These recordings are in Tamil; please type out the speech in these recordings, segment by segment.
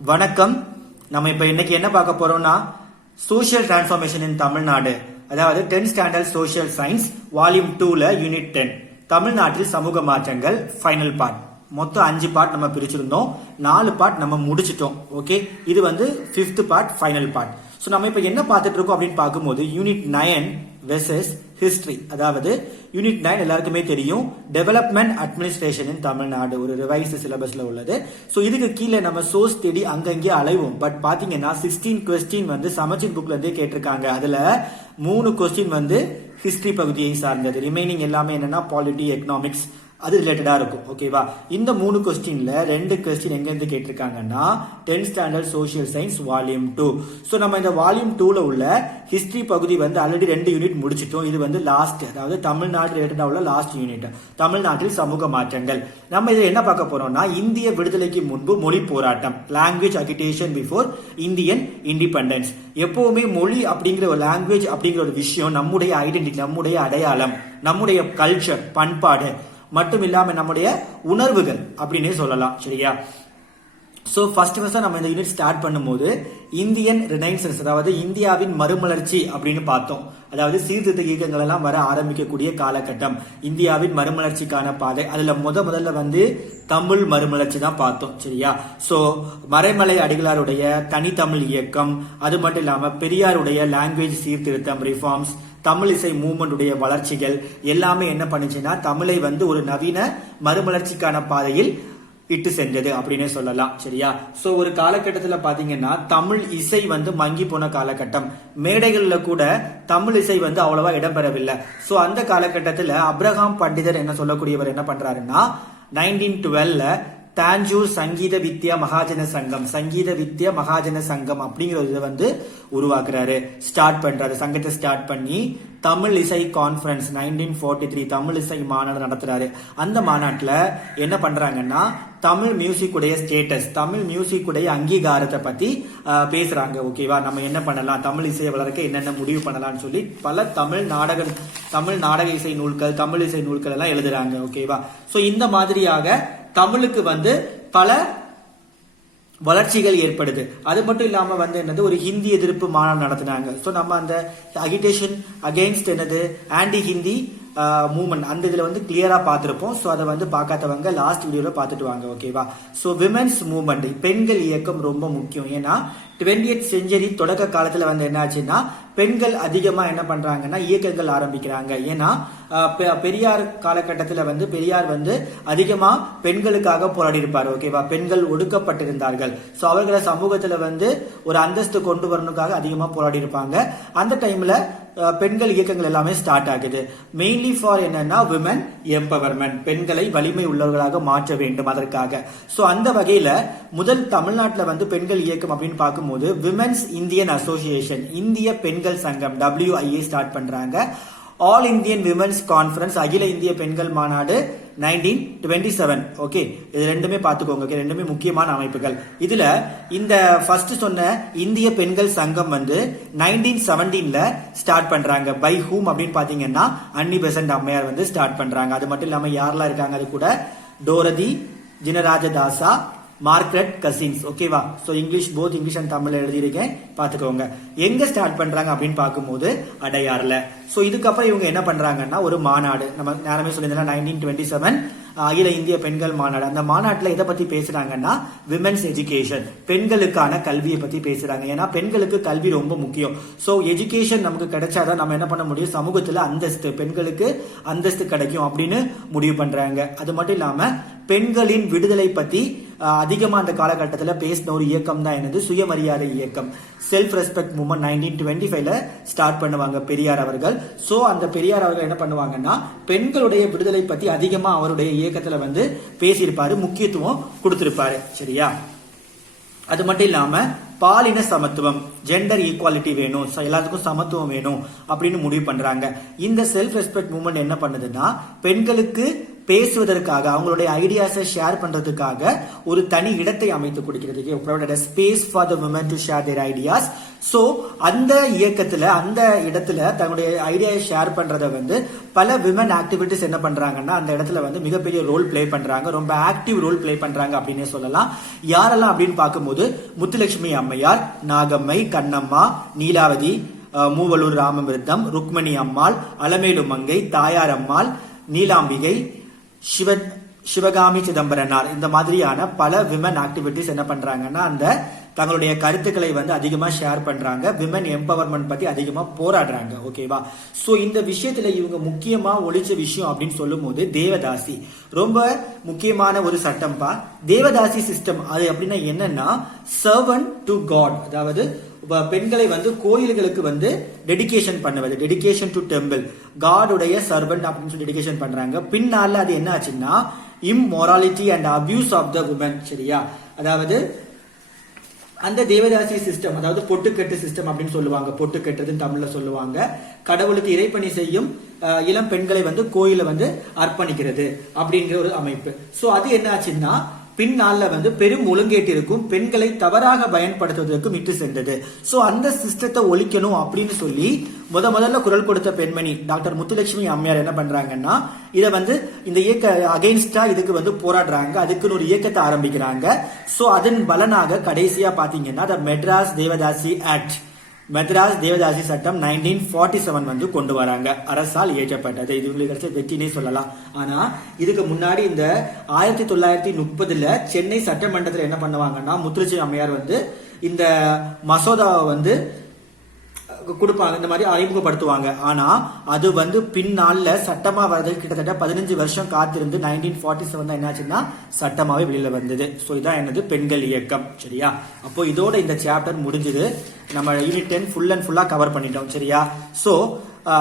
வணக்கம். நம்ம இப்ப இன்னைக்கு என்ன பார்க்க போறோம்னா சோஷியல் டிரான்ஸ்ஃபார்மேஷன் இன் தமிழ்நாடு, அதாவது 10th standard social science volume 2ல unit 10 தமிழ்நாட்டில் சமூக மாற்றங்கள் ஃபைனல் பார்ட். மொத்தம் 5 பார்ட் நம்ம பிரிச்சிருந்தோம், 4 பார்ட் நம்ம முடிச்சிட்டோம். ஓகே, இது வந்து 5th part final part. So நம்ம இப்ப என்ன பார்த்துட்டு இருக்கோம் அப்படின்னு பார்க்கும்போது யூனிட் 9 வெர்சஸ் ஹிஸ்டரி. அதாவது யூனிட் 9 எல்லாருக்குமே தெரியும், டெவலப்மெண்ட் அட்மினிஸ்ட்ரேஷன் இன் தமிழ்நாடு, ஒரு ரிவைஸ் சிலபஸ்ல உள்ளது. ஸோ இதுக்கு கீழே நம்ம சோர்ஸ் தேடி அங்கங்கே அலைவோம். பட் பாத்தீங்கன்னா 16 கொஸ்டின் வந்து சமச்சீர் புக்ல இருந்தே கேட்டிருக்காங்க. அதுல 3 கொஸ்டின் வந்து ஹிஸ்டரி பகுதியை சார்ந்தது, ரிமைனிங் எல்லாமே என்னன்னா பாலிட்டி, எக்கனாமிக்ஸ் அது ரிலேட்டடா இருக்கும். ஓகேவா, இந்த 3 கொஸ்டின்ல 2 கொஸ்டின் எங்க இருந்து கேட்டிருக்காங்கன்னா 10th standard social science volume 2. So நம்ம இந்த வால்யூம் 2ல உள்ள ஹிஸ்டரி பகுதி வந்து ஆல்ரெடி 2 யூனிட் முடிச்சிட்டோம். இது வந்து லாஸ்ட், அதாவது தமிழ்நாடு ரிலேட்டடா உள்ள லாஸ்ட் யூனிட், தமிழ்நாட்டில் சமூக மாற்றங்கள். நம்ம இதை என்ன பார்க்க போறோம்னா இந்திய விடுதலைக்கு முன்பு மொழி போராட்டம், language agitation before Indian independence. எப்பவுமே மொழி அப்படிங்கிற ஒரு லாங்குவேஜ் அப்படிங்கிற ஒரு விஷயம் நம்முடைய ஐடென்டிட்டி, நம்முடைய அடையாளம், நம்முடைய கல்ச்சர், பண்பாடு மட்டும் இல்லாம நம்முடைய உணர்வுகள் அப்படின்னே சொல்லலாம். சரியா? சோ ஃபர்ஸ்ட் நம்ம இந்த யூனிட் ஸ்டார்ட் பண்ணும்போது இந்தியன் ரினைசன்ஸ், அதாவது இந்தியாவின் மறுமலர்ச்சி அப்படின்னு பார்த்தோம். அதாவது சீர்திருத்த இயக்கங்கள் எல்லாம் வர ஆரம்பிக்கக்கூடிய காலகட்டம், இந்தியாவின் மறுமலர்ச்சிக்கான பாதை. அதுல முதல்ல வந்து தமிழ் மறுமலர்ச்சி தான் பார்த்தோம். சரியா? சோ மறைமலை அடிகளாருடைய தனித்தமிழ் இயக்கம், அது மட்டும் இல்லாம பெரியாருடைய லாங்குவேஜ் சீர்திருத்தம் ரிஃபார்ம்ஸ், தமிழ் இசை மூவ்மெண்ட் உடைய வளர்ச்சிகள் எல்லாமே என்ன பண்ணுச்சுன்னா தமிழை வந்து ஒரு நவீன மறுமலர்ச்சிக்கான பாதையில் இட்டு சென்றது அப்படின்னே சொல்லலாம். சரியா? சோ ஒரு காலகட்டத்துல பாத்தீங்கன்னா தமிழ் இசை வந்து மங்கி போன காலகட்டம், மேடைகள்ல கூட தமிழ் இசை வந்து அவ்வளவா இடம்பெறவில்லை. சோ அந்த காலகட்டத்துல அப்ரஹாம் பண்டிதர் என்ன சொல்லக்கூடியவர் என்ன பண்றாருன்னா 1912ல தாஞ்சூர் சங்கீத வித்யா மகாஜன சங்கம், சங்கீத வித்யா மகாஜன சங்கம் அப்படிங்கிற இதை வந்து உருவாக்குறாரு, ஸ்டார்ட் பண்றாரு. சங்கத்தை ஸ்டார்ட் பண்ணி தமிழ் இசை கான்ஃபரன்ஸ் 1943 தமிழ் இசை மாநாடு நடத்துறாரு. அந்த மாநாட்டுல என்ன பண்றாங்கன்னா தமிழ் மியூசிக் உடைய ஸ்டேட்டஸ், தமிழ் மியூசிக் உடைய அங்கீகாரத்தை பத்தி பேசுறாங்க. ஓகேவா, நம்ம என்ன பண்ணலாம், தமிழ் இசையை வளர்க்க என்னென்ன முடிவு பண்ணலாம்னு சொல்லி பல தமிழ் நாடக இசை நூல்கள், தமிழ் இசை நூல்கள் எல்லாம் எழுதுறாங்க. ஓகேவா, சோ இந்த மாதிரியாக தமிழுக்கு வந்து பல வளர்ச்சிகள் ஏற்படுது. அது மட்டும் இல்லாம வந்து என்னது, ஒரு ஹிந்தி எதிர்ப்பு மாநாடு நடத்தினாங்க. சோ நம்ம அந்த அகிடேஷன் அகெயின்ஸ்ட் என்னது ஆன்டி ஹிந்தி மூவ்மெண்ட் அந்த இதுல வந்து கிளியரா பார்த்திருப்போம். சோ அதை வந்து பார்க்காதவங்க லாஸ்ட் வீடியோல பார்த்துட்டு வாங்க. ஓகேவா, சோ விமென்ஸ் மூவ்மெண்ட், பெண்கள் இயக்கம் ரொம்ப முக்கியம். ஏன்னா 20th செஞ்சுரி தொடக்க காலத்துல வந்து என்ன ஆச்சுன்னா பெண்கள் அதிகமா என்ன பண்றாங்கன்னா இயக்கங்கள் ஆரம்பிக்கிறாங்க. ஏன்னா பெரியார் காலகட்டத்துல வந்து பெரியார் வந்து அதிகமா பெண்களுக்காக போராடி இருப்பாரு. ஓகேவா, பெண்கள் ஒடுக்கப்பட்டிருந்தார்கள். சோ அவர்களை சமூகத்துல வந்து ஒரு அந்தஸ்து கொண்டு வரணுக்காக அதிகமா போராடி இருப்பாங்க. அந்த டைம்ல பெண்கள் இயக்கங்கள் எல்லாமே ஸ்டார்ட் ஆகுது. மெயின்லி ஃபார் என்னன்னா விமன் எம்பவர்மெண்ட், பெண்களை வலிமை உள்ளவர்களாக மாற்ற வேண்டும் அதற்காக. சோ அந்த வகையில முதல் தமிழ்நாட்டுல வந்து பெண்கள் இயக்கம் அப்படின்னு பார்க்கும்போது விமென்ஸ் இந்தியன் அசோசியேஷன், இந்திய பெண்கள் சங்கம் WIA ஸ்டார்ட் பண்றாங்க. ஆல் இந்தியன் விமென்ஸ் கான்ஃபரன்ஸ், அகில இந்திய பெண்கள் மாநாடு 1927. ஓகே, இது ரெண்டுமே பார்த்துக்கோங்க, ரெண்டுமே முக்கியமான அமைப்புகள். இதுல இந்த ஃபர்ஸ்ட் சொன்ன இந்திய பெண்கள் சங்கம் வந்து 1917ல ஸ்டார்ட் பண்றாங்க. பை ஹூம் அப்படின்னு பாத்தீங்கன்னா அன்னி பெசன்ட் அம்மையார் வந்து ஸ்டார்ட் பண்றாங்க. அது மட்டும் இல்லாம யாரெல்லாம் இருக்காங்க, அது கூட டோரதி ஜினராஜதாசா, மார்க்ரெட் கசின்ஸ். ஓகேவா, so English both English and Tamil எழுதியிருக்கேன், பாத்துக்கோங்க. எங்க ஸ்டார்ட் பண்றாங்க அப்படின்னு பார்க்கும்போது அடையாறுல. சோ இதுக்கப்புறம் இவங்க என்ன பண்றாங்கன்னா ஒரு மாநாடு, நம்ம நேரமே சொல்லியிருந்தோம் 1927 அகில இந்திய பெண்கள் மாநாடு. அந்த மாநாட்டுல எதை பத்தி பேசுறாங்கன்னா விமென்ஸ் எஜுகேஷன், பெண்களுக்கான கல்வியை பத்தி பேசுறாங்க. ஏன்னா பெண்களுக்கு கல்வி ரொம்ப முக்கியம். சோ எஜுகேஷன் நமக்கு கிடைச்சாதான் நம்ம என்ன பண்ண முடியும், சமூகத்துல அந்தஸ்து, பெண்களுக்கு அந்தஸ்து கிடைக்கும் அப்படின்னு முடிவு பண்றாங்க. அது மட்டும் இல்லாம பெண்களின் விடுதலை பத்தி அதிகமா அந்த காலகட்டத்தில் பேசின ஒரு இயக்கம் தான் என்னது, சுயமரியாதை இயக்கம், செல்ஃப் ரெஸ்பெக்ட் மூவ்மெண்ட் 1925ல ஸ்டார்ட் பண்ணுவாங்க பெரியார் அவர்கள். சோ அந்த பெரியார் அவர்கள் என்ன பண்ணுவாங்கன்னா பெண்களுடைய விடுதலை பத்தி அதிகமா அவருடைய இயக்கத்துல வந்து பேசியிருப்பாரு, முக்கியத்துவம் கொடுத்திருப்பாரு. சரியா? அது மட்டும் இல்லாம பாலின சமத்துவம், ஜெண்டர் ஈக்குவாலிட்டி வேணும், எல்லாத்துக்கும் சமத்துவம் வேணும் அப்படின்னு முடிவு பண்றாங்க. இந்த செல்ஃப் ரெஸ்பெக்ட் மூவ்மெண்ட் என்ன பண்ணுதுன்னா பெண்களுக்கு பேசுவதற்காக அவங்களுடைய ஐடியாஸை ஷேர் பண்றதுக்காக ஒரு தனி இடத்தை அமைத்து கொடுக்கிறது. Provided a space for the women to share their ideas. So அந்த இயக்கத்துல அந்த இடத்துல தன்னுடைய ஐடியாவை ஷேர் பண்றத வந்து பல விமன் ஆக்டிவிட்டிஸ் என்ன பண்றாங்கன்னா அந்த இடத்துல வந்து மிகப்பெரிய ரோல் பிளே பண்றாங்க, ரொம்ப ஆக்டிவ் ரோல் பிளே பண்றாங்க அப்படின்னு சொல்லலாம். யாரெல்லாம் அப்படின்னு பார்க்கும்போது முத்துலட்சுமி அம்மையார், நாகம்மை, கண்ணம்மா, நீலாவதி, மூவலூர் ராமமிருத்தம், ருக்மணி அம்மாள், அலமேலு மங்கை, தாயார் அம்மாள், நீலாம்பிகை, சிவகாமி சிதம்பரனார், இந்த மாதிரியான பல விமன் ஆக்டிவிட்டிஸ் என்ன பண்றாங்கன்னா அந்த தங்களுடைய கருத்துக்களை வந்து அதிகமா ஷேர் பண்றாங்க, விமன் எம்பவர்மெண்ட் பத்தி அதிகமா போராடுறாங்க. ஓகேவா? சோ இந்த விஷயத்துல இவங்க முக்கியமா ஒழிச்ச விஷயம் அப்படின்னு சொல்லும் போது தேவதாசி ரொம்ப முக்கியமான ஒரு சட்டம்பா. தேவதாசி சிஸ்டம் அது அப்படின்னா என்னன்னா சர்வன்ட் டு காட், அதாவது பெண்களை வந்து கோயில்களுக்கு வந்து டெடிகேஷன் பண்ணுவது, டெடிகேஷன் டு டெம்பிள், காடுடைய சர்வன்ட் அப்படின்னு சொல்லி டெடிகேஷன் பண்றாங்க. பின்னால அது என்ன ஆச்சுன்னா immorality and abuse of the woman. சரியா? அதாவது அந்த தேவதாசி சிஸ்டம், அதாவது பொட்டுக்கட்டு சிஸ்டம் அப்படின்னு சொல்லுவாங்க, பொட்டு கட்டுறதுன்னு தமிழ்ல சொல்லுவாங்க. கடவுளுக்கு இறைப்பணி செய்யும் இளம் பெண்களை வந்து கோயில வந்து அர்ப்பணிக்கிறது அப்படிங்கிற ஒரு அமைப்பு. சோ அது என்ன ஆச்சுன்னா பின்னால வந்து பெரும் ஒழுங்கேட்டு இருக்கும், பெண்களை தவறாக பயன்படுத்துவதற்கும் இட்டு சென்றது. சோ அந்த சிஸ்டத்தை ஒழிக்கணும் அப்படின்னு சொல்லி முதல்ல குரல் கொடுத்த பெண்மணி டாக்டர் முத்துலட்சுமி அம்மையார் என்ன பண்றாங்கன்னா இத வந்து இந்த இயக்க அகைன்ஸ்டா இதுக்கு வந்து போராடுறாங்க, அதுக்குன்னு ஒரு இயக்கத்தை ஆரம்பிக்கிறாங்க. சோ அதன் பலனாக கடைசியா பாத்தீங்கன்னா மெட்ராஸ் தேவதாசி ஆக்ட், மெட்ராஸ் தேவதாசி சட்டம் 1947 வந்து கொண்டு வராங்க, அரசால் இயற்றப்பட்டது. இது உங்களுக்கு கிடைச்ச வெற்றினே சொல்லலாம். ஆனா இதுக்கு முன்னாடி இந்த 1930 சென்னை சட்டமன்றத்தில் என்ன பண்ணுவாங்கன்னா முத்துலட்சுமி அம்மையார் வந்து இந்த மசோதாவை வந்து கொடுப்பாங்க, இந்த மாதிரி அறிமுகப்படுத்துவாங்க. ஆனா அது வந்து பின்னால சட்டமா வர்றதுக்கு கிட்டத்தட்ட 15 வருஷம் காத்திருந்து 1947 தான் என்னாச்சுன்னா சட்டமாவே வெளியில வந்தது. சோ இதான் என்னது பெண்கள் இயக்கம். சரியா? அப்போ இதோட இந்த சாப்டர் முடிஞ்சது. நம்ம யூனிட் 10 ஃபுல் அண்ட் ஃபுல்லா கவர் பண்ணிட்டோம். சரியா? சோ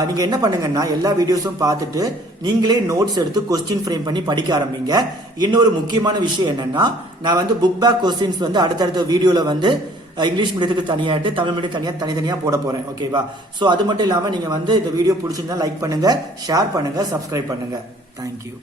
நீங்க என்ன பண்ணுங்கன்னா எல்லா வீடியோஸும் பார்த்துட்டு நீங்களே நோட்ஸ் எடுத்து கொஸ்டின் ஃப்ரேம் பண்ணி படிக்க ஆரம்பிங்க. இன்னொரு முக்கியமான விஷயம் என்னன்னா நான் வந்து புக் பேக் கொஸ்டின்ஸ் வந்து அடுத்தடுத்த வீடியோல வந்து இங்கிலீஷ் மீடியத்துக்கு தனியாட்டு தமிழ் மீடியம் தனித்தனியா போட போறேன். ஓகேவா? சோ அது மட்டும் இல்லாம நீங்க வந்து இந்த வீடியோ பிடிச்சிருந்தா லைக் பண்ணுங்க, ஷேர் பண்ணுங்க, சப்ஸ்கிரைப் பண்ணுங்க. தேங்க்யூ.